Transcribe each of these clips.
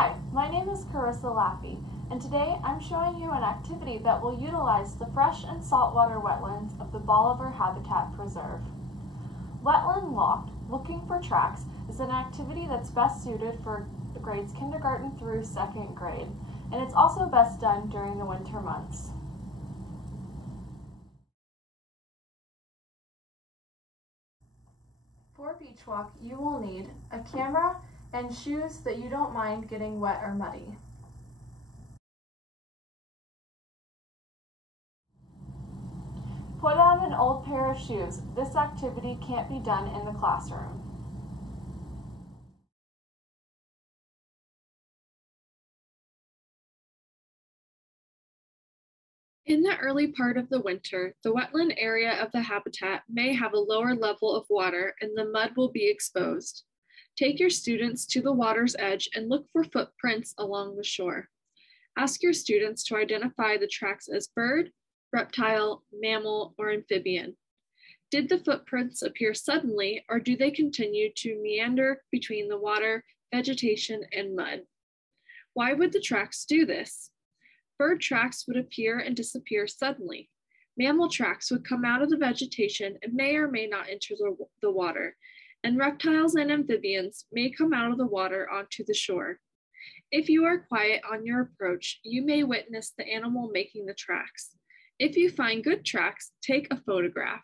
Hi, my name is Carissa Laffey, and today I'm showing you an activity that will utilize the fresh and saltwater wetlands of the Bolivar Habitat Preserve. Wetland Walk, Looking for Tracks, is an activity that's best suited for grades kindergarten through 2nd grade, and it's also best done during the winter months. For Beach Walk, you will need a camera and shoes that you don't mind getting wet or muddy. Put on an old pair of shoes. This activity can't be done in the classroom. In the early part of the winter, the wetland area of the habitat may have a lower level of water and the mud will be exposed. Take your students to the water's edge and look for footprints along the shore. Ask your students to identify the tracks as bird, reptile, mammal, or amphibian. Did the footprints appear suddenly, or do they continue to meander between the water, vegetation, and mud? Why would the tracks do this? Bird tracks would appear and disappear suddenly. Mammal tracks would come out of the vegetation and may or may not enter the water, and reptiles and amphibians may come out of the water onto the shore. If you are quiet on your approach, you may witness the animal making the tracks. If you find good tracks, take a photograph.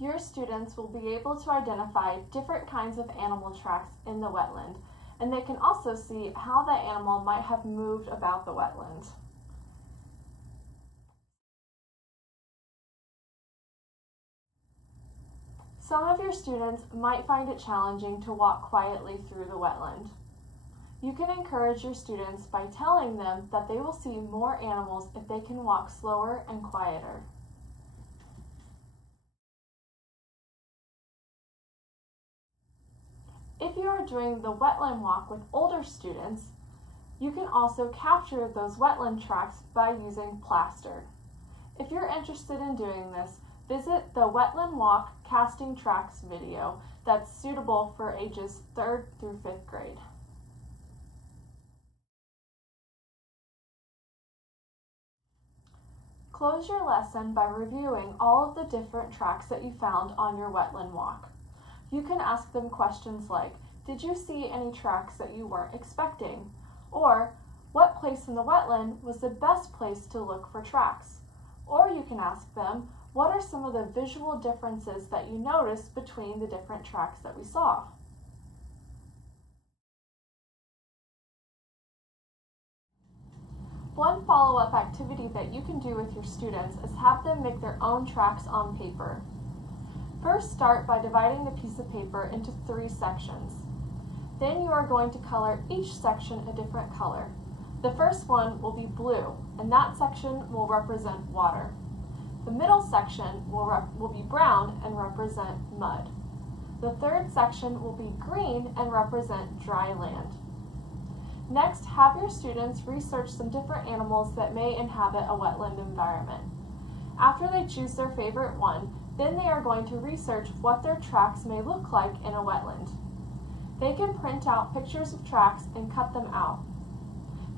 Your students will be able to identify different kinds of animal tracks in the wetland, and they can also see how that animal might have moved about the wetland. Some of your students might find it challenging to walk quietly through the wetland. You can encourage your students by telling them that they will see more animals if they can walk slower and quieter. If you are doing the wetland walk with older students, you can also capture those wetland tracks by using plaster. If you're interested in doing this, visit the Wetland Walk Casting Tracks video that's suitable for ages 3rd through 5th grade. Close your lesson by reviewing all of the different tracks that you found on your wetland walk. You can ask them questions like, did you see any tracks that you weren't expecting? Or, what place in the wetland was the best place to look for tracks? Or you can ask them, what are some of the visual differences that you noticed between the different tracks that we saw? One follow-up activity that you can do with your students is have them make their own tracks on paper. First, start by dividing the piece of paper into 3 sections. Then you are going to color each section a different color. The first one will be blue, and that section will represent water. The middle section will be brown and represent mud. The third section will be green and represent dry land. Next, have your students research some different animals that may inhabit a wetland environment. After they choose their favorite one, then they are going to research what their tracks may look like in a wetland. They can print out pictures of tracks and cut them out.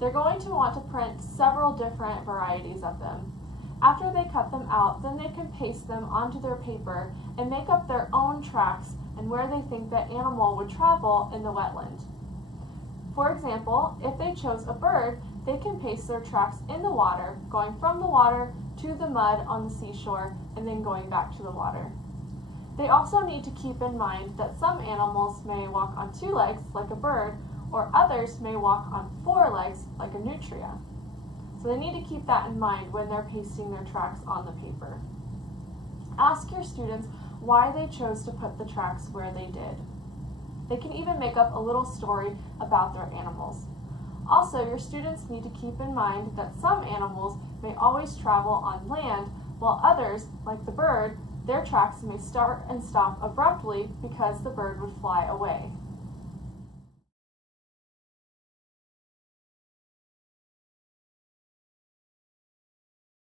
They're going to want to print several different varieties of them. After they cut them out, then they can paste them onto their paper and make up their own tracks and where they think that animal would travel in the wetland. For example, if they chose a bird, they can paste their tracks in the water, going from the water to the mud on the seashore and then going back to the water. They also need to keep in mind that some animals may walk on 2 legs, like a bird, or others may walk on 4 legs, like a nutria. So they need to keep that in mind when they're pasting their tracks on the paper. Ask your students why they chose to put the tracks where they did. They can even make up a little story about their animals. Also, your students need to keep in mind that some animals may always travel on land, while others, like the bird, their tracks may start and stop abruptly because the bird would fly away.